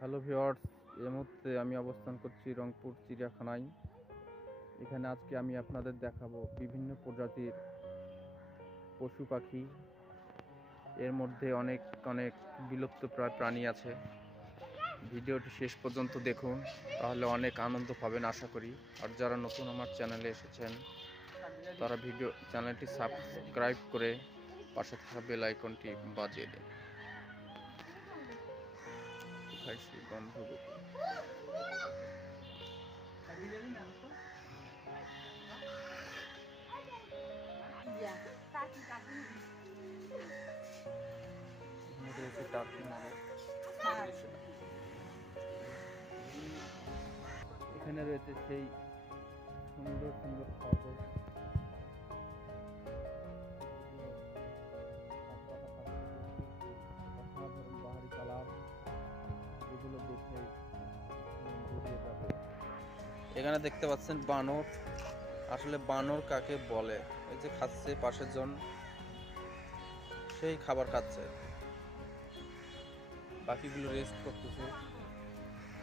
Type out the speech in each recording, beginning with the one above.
Hello viewers, এই মুহূর্তে আমি অবস্থান করছি রংপুর চিড়িয়াখানায়। এখানে আজকে আমি আপনাদের দেখাবো বিভিন্ন প্রজাতির পশু পাখি। এর মধ্যে অনেক অনেক বিলুপ্তপ্রায় প্রাণী আছে। ভিডিওটি শেষ পর্যন্ত দেখুন, তাহলে অনেক আনন্দ পাবেন আশা করি। আর যারা নতুন আমার চ্যানেলে এসেছেন তারা চ্যানেলটি সাবস্ক্রাইব করে পাশে থাকা বেল আইকনটি বাজিয়ে দিন। কোথায় সেই গন্ধ দেখুন। এখানে রয়েছে সেই সুন্দর সুন্দর খরগোশ। অসাধারণ বাহারি কালার, এগুলো দেখে জড়িয়ে যাবে। এখানে দেখতে পাচ্ছেন বানর। আসলে বানর কাকে বলে? এই যে খাচ্ছে, পাশের জন সেই খাবার খাচ্ছে, বাকিগুলো রেস্ট করতেছে।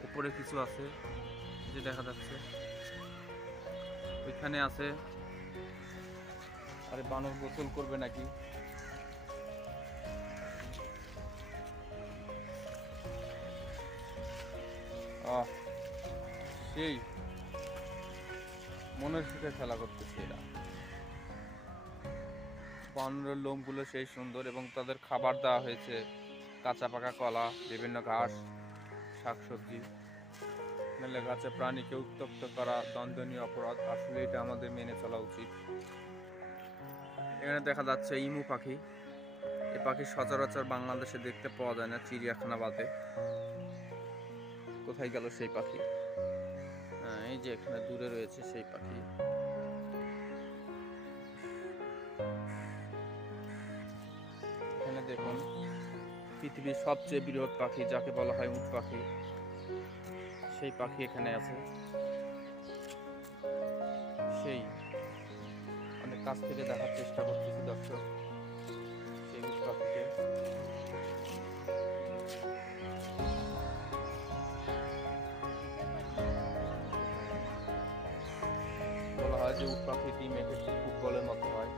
উপরে কিছু আছে যে দেখা যাচ্ছে, ওইখানে আছে। আরে বানর গোসল করবে নাকি? সেই মনের সুখে খেলা করতেছে এরা। বানরের লোমগুলো সেই সুন্দর এবং তাদের খাবার দেওয়া হয়েছে কাঁচা পাকা কলা, বিভিন্ন ঘাস, শাকসবজি। নাহলে গাছে প্রাণীকে উত্তপ্ত করা দণ্ডনীয় অপরাধ। আসলে এটা আমাদের মেনে চলা উচিত। এখানে দেখা যাচ্ছে ইমু পাখি। এই পাখি সচরাচর বাংলাদেশে দেখতে পাওয়া যায় না, চিড়িয়াখানা বাদে। কোথায় গেল সেই পাখি? এই যে এখানে দূরে রয়েছে সেই পাখি। এখানে দেখুন পৃথিবীর সবচেয়ে বৃহৎ পাখি, যাকে বলা হয় উট পাখি, সেই পাখি এখানে আছে। সেই অনেক কাছ থেকে দেখার চেষ্টা করতেছি দর্শক, সেই উট পাখিকে। বলা হয় যে উট পাখির ডিম একটি ফুটবলের মতো হয়।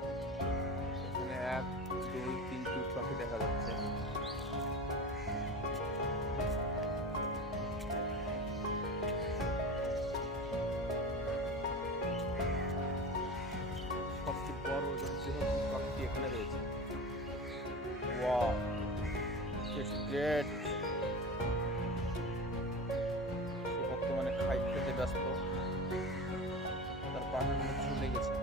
এখানে 1, 2, 3 উট পাখি দেখা যাচ্ছে। সবচেয়ে বড় বৃহৎ পাখি এখানে রয়েছে। Wow, it's great. সে বর্তমানে খাইতে ব্যস্ত, তার পাখাগুলো ঝুলে গেছে।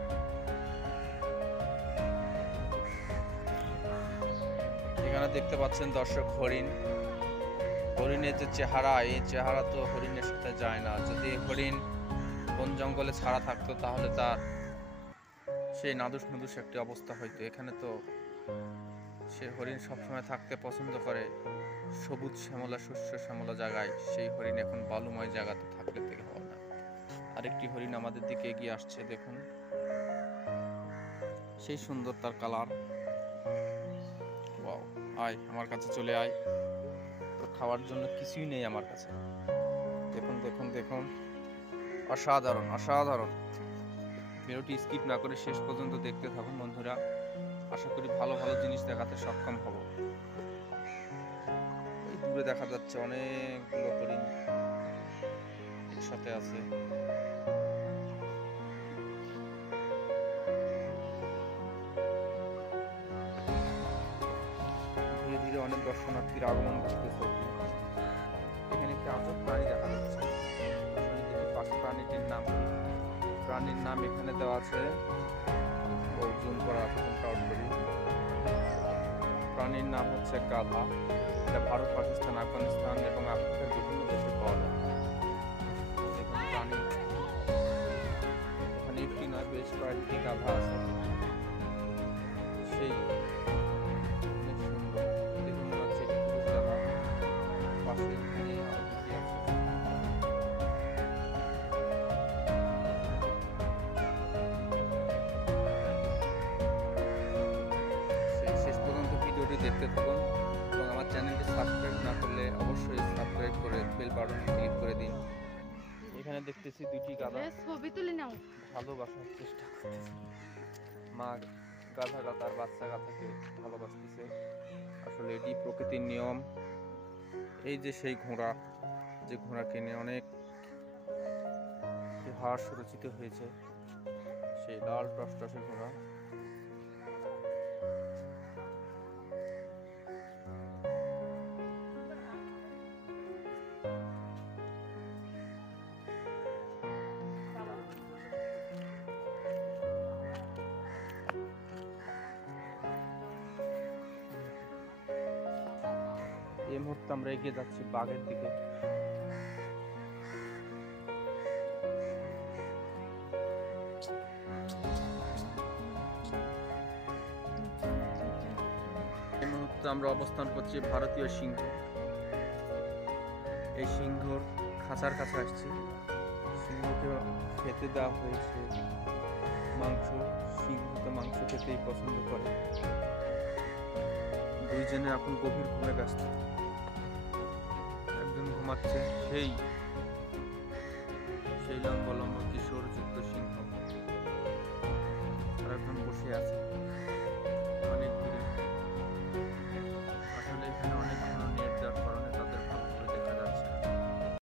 এখানে দেখতে পাচ্ছেন দর্শক হরিণ। হরিণের যে চেহারা, এই চেহারা তো হরিণের সাথে যায় না। যদি হরিণ বন জঙ্গলে ছাড়া থাকতো তাহলে তার সেই নাদুস নুদুস একটি অবস্থা হইতো। এখানে তো সে হরিণ সবসময় থাকতে পছন্দ করে সবুজ শ্যামলা, শস্য শ্যামলা জায়গায়। সেই হরিণ এখন বালুময় জায়গাতে থাকলে থেকে হয় না। আরেকটি হরিণ আমাদের দিকে এগিয়ে আসছে, দেখুন সেই সুন্দর তার কালার। ওয়াও, আয় আমার কাছে চলে আয়, তোর খাওয়ার জন্য কিছুই নেই আমার কাছে। দেখুন দেখুন দেখুন, অসাধারণ অসাধারণ। ভিডিওটি স্কিপ না করে শেষ পর্যন্ত দেখতে থাকুন বন্ধুরা। আশা করি ভালো ভালো জিনিস দেখাতে সক্ষম হব। ওই দূরে দেখা যাচ্ছে অনেকগুলো হরিণ একসাথে আছে। ধীরে ধীরে অনেক দর্শনার্থীর আগমন ঘটতেছে। এখানে একটি আজব প্রাণী দেখা যাচ্ছে। পাখি প্রাণীটির নাম কি? প্রাণীর নাম এখানে দেওয়া আছে, জুম করা আছে, আউট করি। প্রাণীর নাম হচ্ছে গাধা। এটা ভারত, পাকিস্তান, আফগানিস্তান এবং আফ্রিকার বিভিন্ন দেশে পাওয়া যায়। দেখুন প্রাণী, এখানে একটি নয় বেশ কয়েকটি গাধা আছে। সেই অনেক সুন্দর, দেখুন মনে হচ্ছে একটি পুরুষ গাধা। পাশে এখানে আরো দুটি আছে। ভিডিওটি দেখতে থাকুন এবং আমার চ্যানেলটি সাবস্ক্রাইব না করলে অবশ্যই সাবস্ক্রাইব করে বাটনে ক্লিক করে দিন। এখানে দেখতেছি দুইটি গাধা ছবি তুলে নাও। ভালোবাসার চেষ্টা করতেছে। মা গাধা তার বাচ্চা গাধাকে ভালোবাসতেছে। আসলে এটি প্রকৃতির নিয়ম। এই যে সেই ঘোড়া, যে ঘোড়াকে নিয়ে অনেক ইতিহাস রচিত হয়েছে, সেই লাল টসটসে ঘোড়া। এই মুহূর্তে আমরা এগিয়ে যাচ্ছি বাঘের দিকে। এই মুহূর্তে আমরা অবস্থান করছি ভারতীয় সিংহ। এই সিংহর খাঁচার কাছে আসছি। সিংহকে খেতে দেওয়া হয়েছে মাংস। সিংহ তো মাংস খেতেই পছন্দ করে। দুইজনে এখন গভীর ঘুমে ব্যস্ত। একজন ঘুমাচ্ছে, সেই লম্বা লম্বা কিশোর যুক্ত সিংহ, আর একজন বসে আছে।